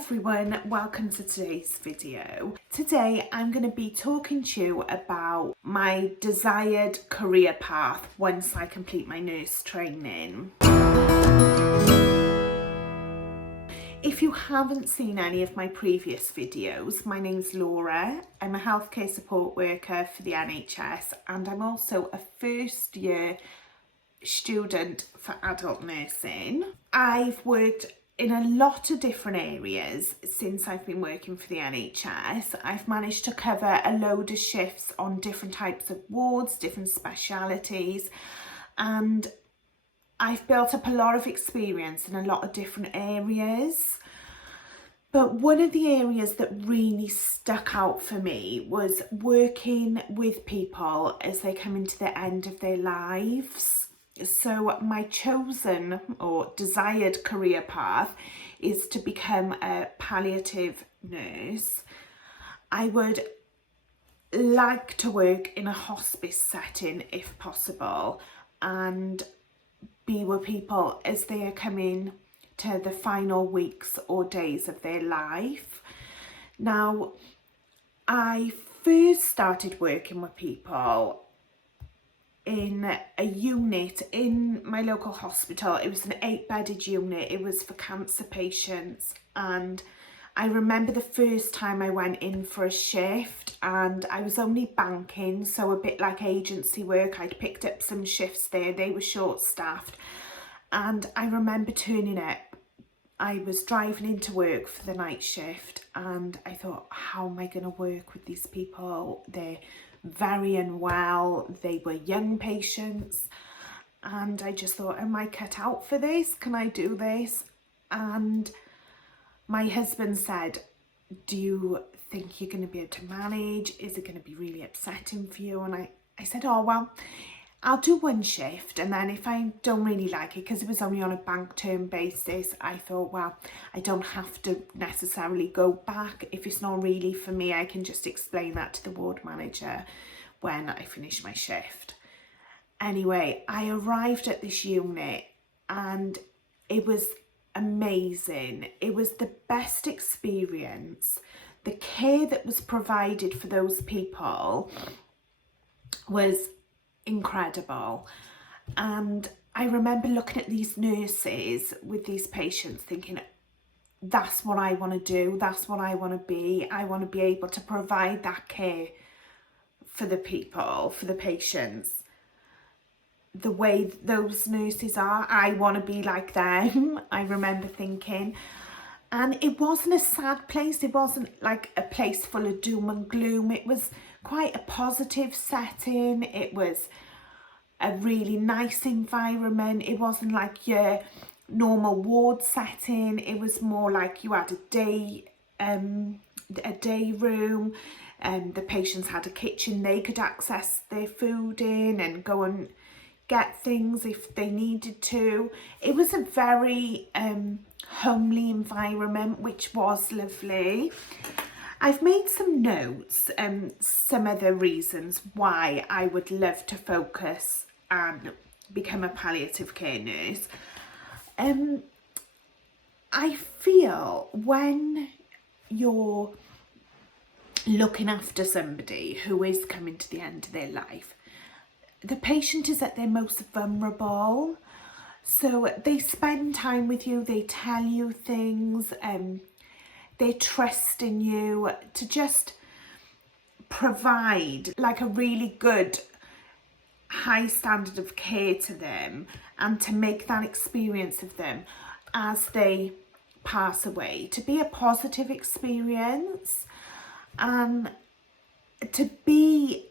everyone, welcome to today's video. Today I'm going to be talking to you about my desired career path once I complete my nurse training. If you haven't seen any of my previous videos, my name's Laura. I'm a healthcare support worker for the NHS and I'm also a first year student for adult nursing. I've worked in a lot of different areas since I've been working for the NHS. I've managed to cover a load of shifts on different types of wards, different specialities, and I've built up a lot of experience in a lot of different areas. But one of the areas that really stuck out for me was working with people as they come into the end of their lives. So my chosen or desired career path is to become a palliative nurse. I would like to work in a hospice setting if possible and be with people as they are coming to the final weeks or days of their life. Now, I first started working with people in a unit in my local hospital. It was an 8-bedded unit. It was for cancer patients, and I remember the first time I went in for a shift and I was only banking, so a bit like agency work. I'd picked up some shifts there, they were short-staffed, and I remember turning up. I was driving into work for the night shift and I thought, how am I going to work with these people? They're very unwell, they were young patients, and I just thought, am I cut out for this? Can I do this? And my husband said, do you think you're going to be able to manage? Is it going to be really upsetting for you? And I said, oh well, I'll do one shift, and then if I don't really like it, because it was only on a bank term basis, I thought, well, I don't have to necessarily go back. If it's not really for me, I can just explain that to the ward manager when I finish my shift. Anyway, I arrived at this unit and it was amazing. It was the best experience. The care that was provided for those people was incredible, and I remember looking at these nurses with these patients thinking, that's what I want to do, that's what I want to be. I want to be able to provide that care for the people, for the patients, the way those nurses are. I want to be like them, I remember thinking. And it wasn't a sad place, it wasn't like a place full of doom and gloom. It was quite a positive setting. It was a really nice environment. It wasn't like your normal ward setting. It was more like you had a day room, and the patients had a kitchen. They could access their food in and go and get things if they needed to. It was a very homely environment, which was lovely. I've made some notes, some of the reasons why I would love to focus and become a palliative care nurse. I feel when you're looking after somebody who is coming to the end of their life, the patient is at their most vulnerable. So they spend time with you, they tell you things, they trust in you to just provide like a really good high standard of care to them, and to make that experience of them as they pass away to be a positive experience, and to be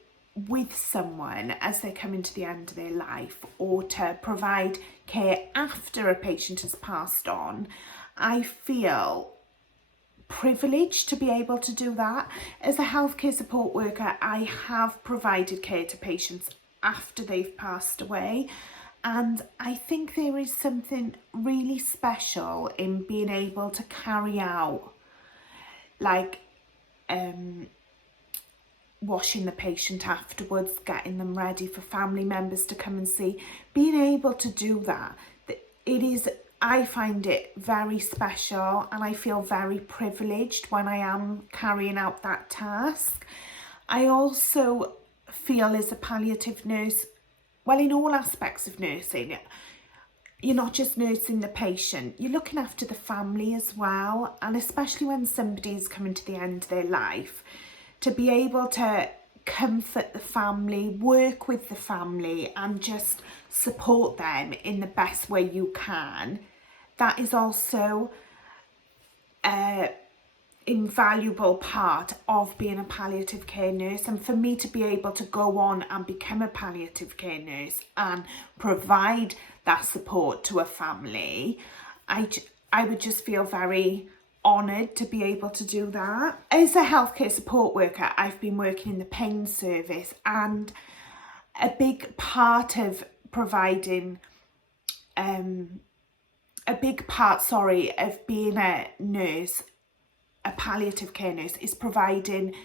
with someone as they come into the end of their life, or to provide care after a patient has passed on. I feel privileged to be able to do that. As a healthcare support worker, I have provided care to patients after they've passed away, and I think there is something really special in being able to carry out like washing the patient afterwards, getting them ready for family members to come and see. Being able to do that, it is I find it very special, and I feel very privileged when I am carrying out that task. I also feel as a palliative nurse, well, in all aspects of nursing, you're not just nursing the patient, you're looking after the family as well. And especially when somebody's coming to the end of their life, to be able to comfort the family, work with the family, and just support them in the best way you can, that is also an invaluable part of being a palliative care nurse. And for me to be able to go on and become a palliative care nurse and provide that support to a family, I would just feel very honoured to be able to do that. As a healthcare support worker, I've been working in the pain service, and a big part of providing of being a nurse, a palliative care nurse, is providing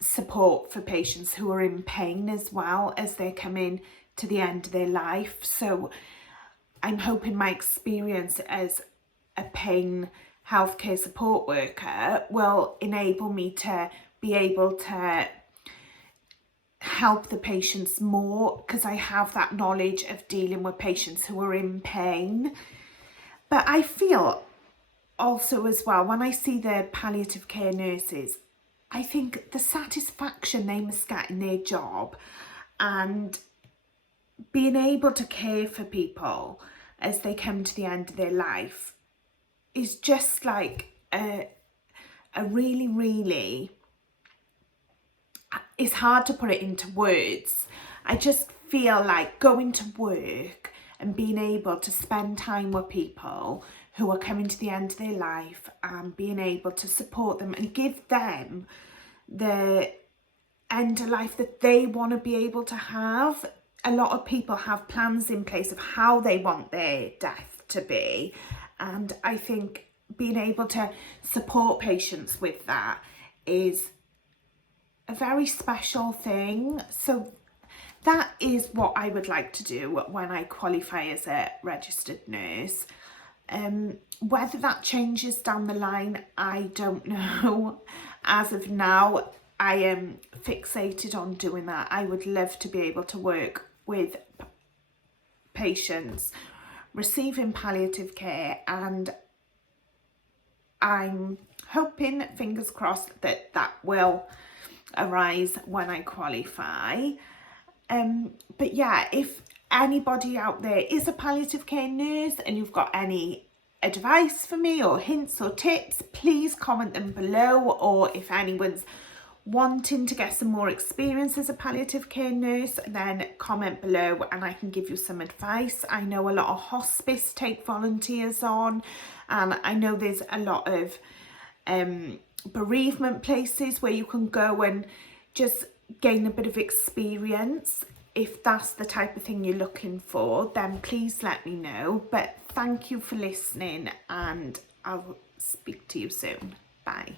support for patients who are in pain as well as they're coming to the end of their life. So I'm hoping my experience as a pain healthcare support worker will enable me to be able to help the patients more, because I have that knowledge of dealing with patients who are in pain. But I feel also as well, when I see the palliative care nurses, I think the satisfaction they must get in their job and being able to care for people as they come to the end of their life is just like a really, really, it's hard to put it into words. I just feel like going to work and being able to spend time with people who are coming to the end of their life and being able to support them and give them the end of life that they want to be able to have. A lot of people have plans in place of how they want their death to be, and I think being able to support patients with that is a very special thing. So that is what I would like to do when I qualify as a registered nurse. Whether that changes down the line, I don't know. As of now, I am fixated on doing that. I would love to be able to work with patients receiving palliative care, and I'm hoping, fingers crossed, that that will arise when I qualify. But yeah, if anybody out there is a palliative care nurse and you've got any advice for me or hints or tips, please comment them below. Or if anyone's wanting to get some more experience as a palliative care nurse, then comment below and I can give you some advice. I know a lot of hospice take volunteers on, and I know there's a lot of bereavement places where you can go and just gain a bit of experience. If that's the type of thing you're looking for, then please let me know. But thank you for listening, and I'll speak to you soon. Bye.